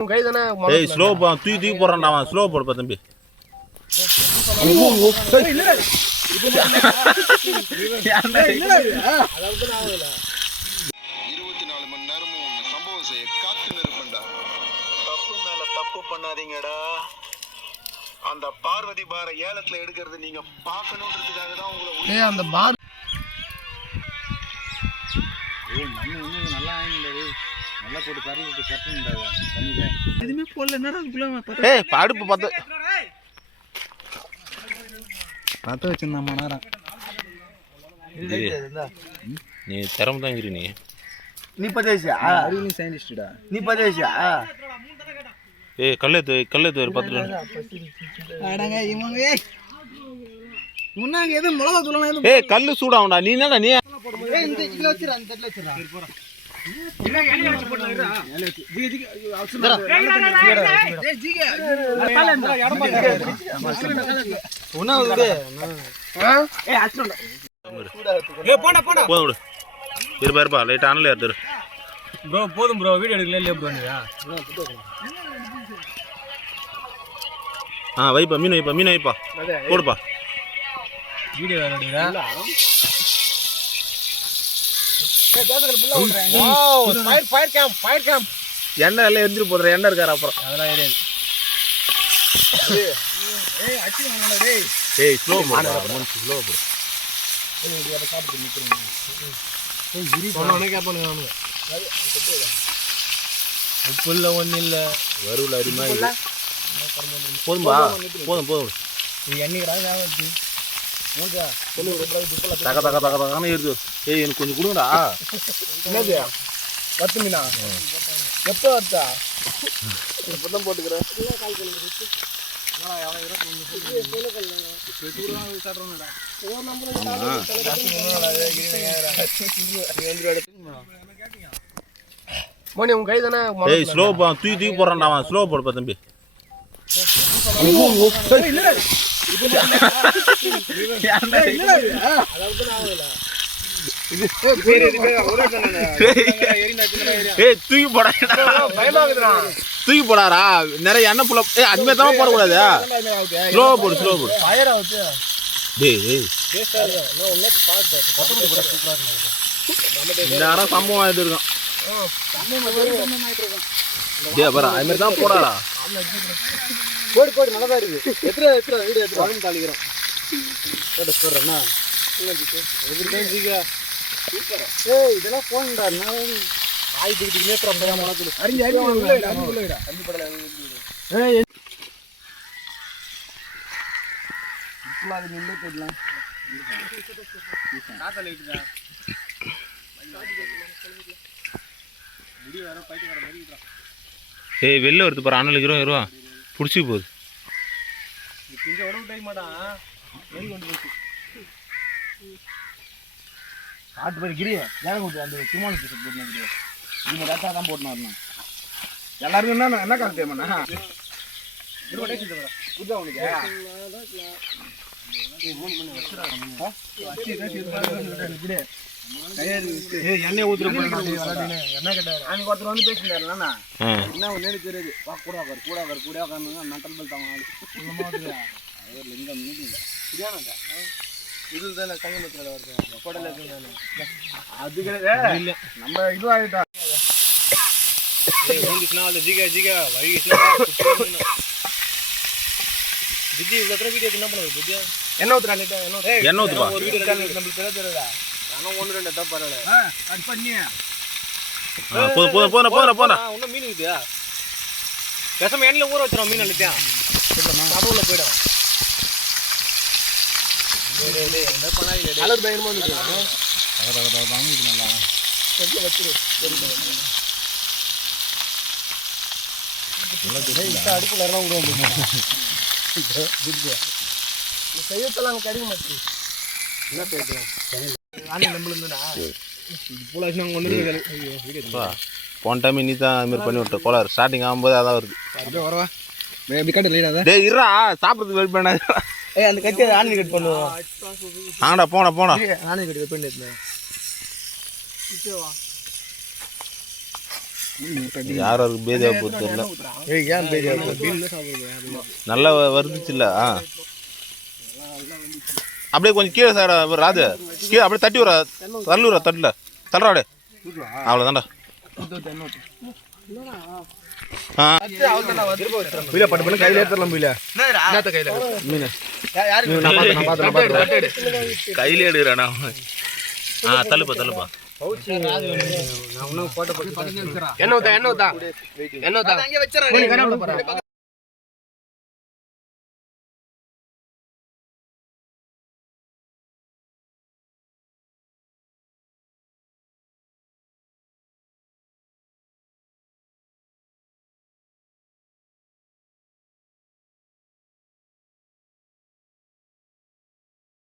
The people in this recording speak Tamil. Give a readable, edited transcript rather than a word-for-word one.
ஏய் ஸ்லோ தூக்கி போறான்டா அவன் ஸ்லோ போடுப்பா தம்பி. 24 மணி நேரமும் சம்பவம் செய்ய காத்து நிற்பண்டா. தப்பு மேல தப்பு பண்ணாதீங்கடா. அந்த பார்வதி பார ஏலத்துல எடுக்கிறது நீங்க பார்க்கணும்ன்றதுக்காக தான் உங்களை அந்த பார் நல்லா நல்லா போட்டு கறந்து கட்டுண்டாங்க தண்ணியில எதுவுமே போடல. என்னடா ஏய் அடுப்பு பத்த வச்சிருந்தா நேரம் நீ திறமை தான் இரு. நீ பதேசியா அறிவியல் சயின்டிஸ்டா நீ பதேசியா. ஏய் கல்லேத்து ஒரு 10 அடங்க இவங்க முன்னாங்க எது மிளகா தூளனா எது. ஏய் கல்லு சூடாவுடா நீ என்னடா நீ. ஏய் இந்த கிலோ வச்சிரா அந்த தட்டல வச்சிரா என்ன எண்ணி வச்சு போடுறா ஜி ஜி அவசர ஏய் ஜிங்க தல இடமா உனா உடே ஏய் அச்சறடா ஏய் போடா போடு விடு. இருப்பா லைட் ஆன்ல ஏறு ப்ரோ. போதும் ப்ரோ, வீடியோ எடுக்கல இல்லையா ப்ரோ நீங்க? வைப்பா மீன் வைப்பா போடுப்பா. வீடியோ வேற எடுக்கறா. ஏய் தேவதல புள்ள ஓடுறேன். வாவ் ஃபயர் கேம்ப் எண்ணெய் எல்லாம் எரிஞ்சிட்டு போடுற எண்ணெய் இருக்காரு அப்புறம் அதெல்லாம் ஏறியாது. ஏய் அச்சி வாங்கடா டேய். ஏய் ஸ்லோ போடு ஸ்லோ போடு. ஏய் இத சாப்பிட்டு நிக்குறீங்க. ஏய் இரி சொன்னவனே கேட்பானுங்க அவனுங்க. உப்பு இல்லை ஒன்றும் இல்லை. வருவில் அரிமா போதும்பா போதும். இது என்னைக்கு ஆகுது தக்க தக்கன்னு இருக்கு. ஏய் எனக்கு கொஞ்சம் கொடுங்கடா. என்னது 10 மீனா எப்போ வச்சா இப்பதான் போட்டுக்கிறேன். மோனி உன் கை தானே. ஏய் ஸ்லோ தூக்கி போறான்டா அவன் ஸ்லோ போடுப்பா தம்பி. தூக்கி போடாரா நிறைய எண்ணெய் புள்ள. அதுமாதிரி தான் போடக்கூடாது. ஸ்லோ போடு நேரம் சம்பவம் ஆயிட்டு இருக்கான். அது மாதிரி தான் போடாரா. போடு நல்லதா இருக்கு. எத்தனை வீடியோ எடுத்து தாளிக்கிறோம் போடுறேன்னா ஏய் இதெல்லாம் போன்டா. வாய் தூக்கிட்டு ஏய் வெளில வருது பாரு அண்ணலுக்கு 20 ரூபா பிடிச்சி போகுது. ஆட்டு பேர் கிரி ஏன் கொடுத்து அந்த சும்மா போட்டு இவங்க ரத்தா தான் போட்டுனா வரணும். எல்லாருமே என்ன காசு தேவைண்ணா புதுசா உனக்கு எண்ணெய் ஊத்துற என்ன கேட்டாரு அன்னைக்கு ஒருத்தர் வந்து பேசியிருந்தாருண்ணா. என்ன ஒன்று தெரியாது கூட மென்டல் பெல் தாங்க லிங்கம் மீட்டிங் இதுதான் சங்கமத்தில் வருது. அது கிடையாது நம்ம இதுவாகிட்டா என்ன ஊத்துறா எண்ணெய் ஊத்துப்பா. ஒரு வீடியோ நம்மளுக்கு தெரியாதுடா. நானும் 1-2 தப்பு பரவாயில்ல கட் பண்ணி போன இன்னும் மீன் இருக்குதா விஷம் எண்ணெயில் ஊற வச்சிடும். மீன் அழுத்தியா கடவுள போயிடும். கலர் பயங்கரமா வந்து அடுப்புல செய்யத்தெல்லாம் கிடைக்க மாட்டேங்குது. என்ன பேசலாம் போன டைம் நீ தான் அதுமாரி பண்ணி விட்ட கோளாறு. ஸ்டார்டிங் ஆகும்போது அதான் வருது. வரவா டேய் இருடா சாப்பிட்றதுக்கு வெயிட் பண்ண. ஏய் அந்த கட்டி ஆனி கட் பண்ணுவோம். ஆங்கடா போனா ஆனி கட் வெயிட் பண்ணிட்டேன். யாருக்கு பேதியாக போகுது தெரியல. ஏன் பேஜா நல்லா வருதுச்சு இல்லை? ஆ அப்படியே கொஞ்சம் கீழே சார் ராது கீழே அப்படியே தட்டி விட்றா, தள்ளுறா, தட்டில் தள்ளுறா அப்படியே, அவ்வளோதான்டா. ஆ வீடியோ பட்டு பண்ணி கையில ஏற்றலாம் வீடியோ என்னத்த கையில மீன் நான் பார்த்தேன் கையில எடுக்கிறானா? ஆ தள்ளுப்பா தள்ளுப்பா. என்ன ஊத்தா என்ன ஊத்தா என்ன ஊத்தா